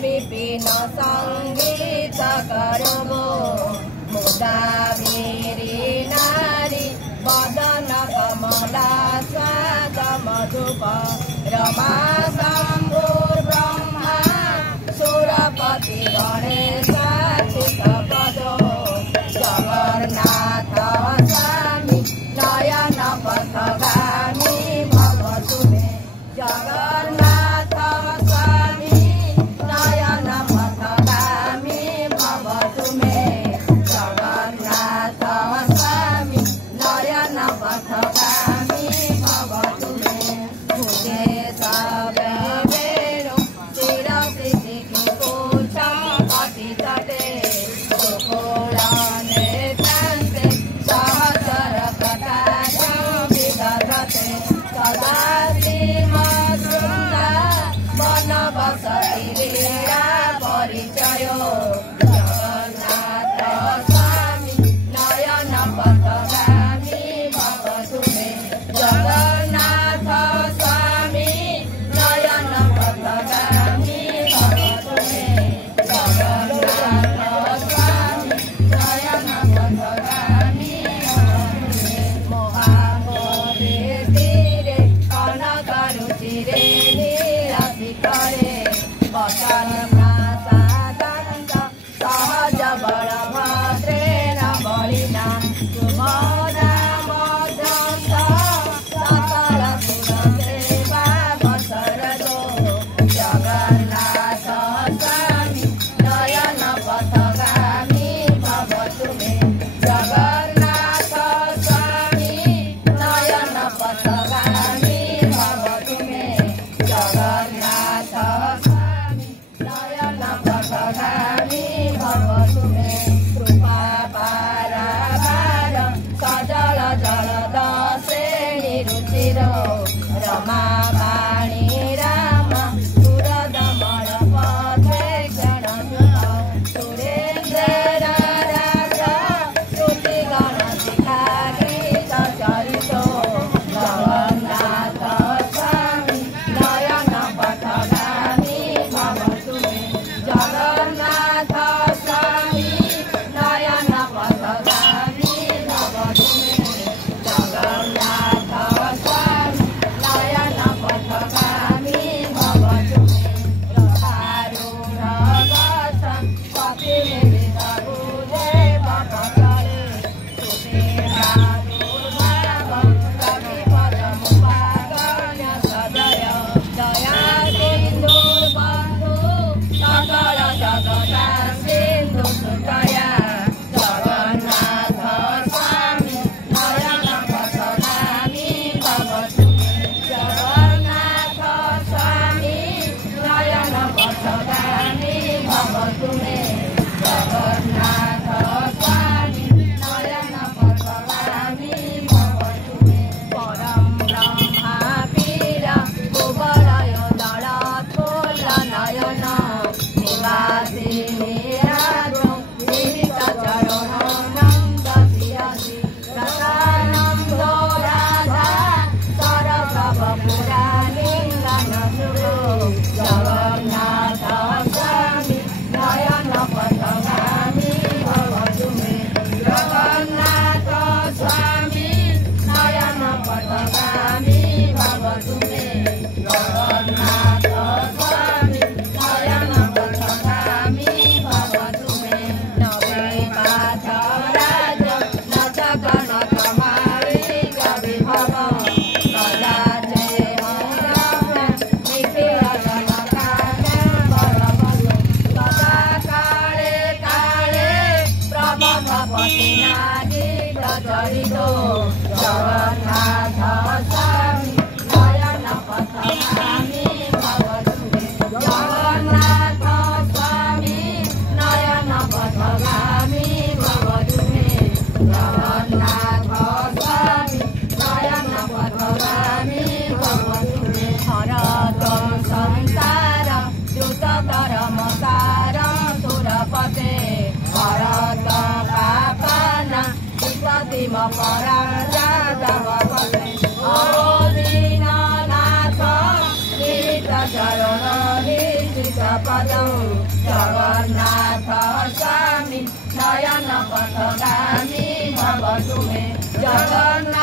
विपिन संगीत करबो मुदा मेरी नारी बदन कमला स्वाद मधुप रमा शंभु ब्रह्मा सुरपति गणेश चितपदो जगन्नाथ स्वामी नयन पथगामी भव तुमे जगन्नाथ स्वामी नयन पथगामी भव तुमे जगन्नाथ स्वामी नयन पथगामी भव तुमे मुझे सब वेणु चिरसिद्धि पूछम पति तटे गोकुलाने कान्ते सहचर कटाक्षं विदधते सदा श्रीमद्वृन्दा वनवसति लीला परिचय जगन्नाथ स्वामी नयन पथगामी भव तुमे जगन्नाथ स्वामी नयन पथगामी भव तुमे जगन्नाथ स्वामी नयन पथगामी भव तुमे महामोहे तीरे कनक रुचिरे नीरसी करे वचन प्रासादानन्द सहज बलभद्रेण बलिना सुमना मध्यस्थ सकल सुरदेवा वसरदो जगन्नाथ स्वामी नयन पथगामी भव तुमे जगन्नाथ स्वामी नयन पथगामी भव तुमे जगन्नाथ स्वामी नयन पथगामी भव तुमे कृपा पारावार सजल जलद श्रेणी रुचिर रमा वाणी राम सुरदमन पथेक्षण सुरेन्द्र राजा श्रुतिगण शिखारी चरितो जगन्नाथ स्वामी नयन पथ पदौ जगन्नाथ स्वामी नयन पथगामी भवतु मे जगन्नाथ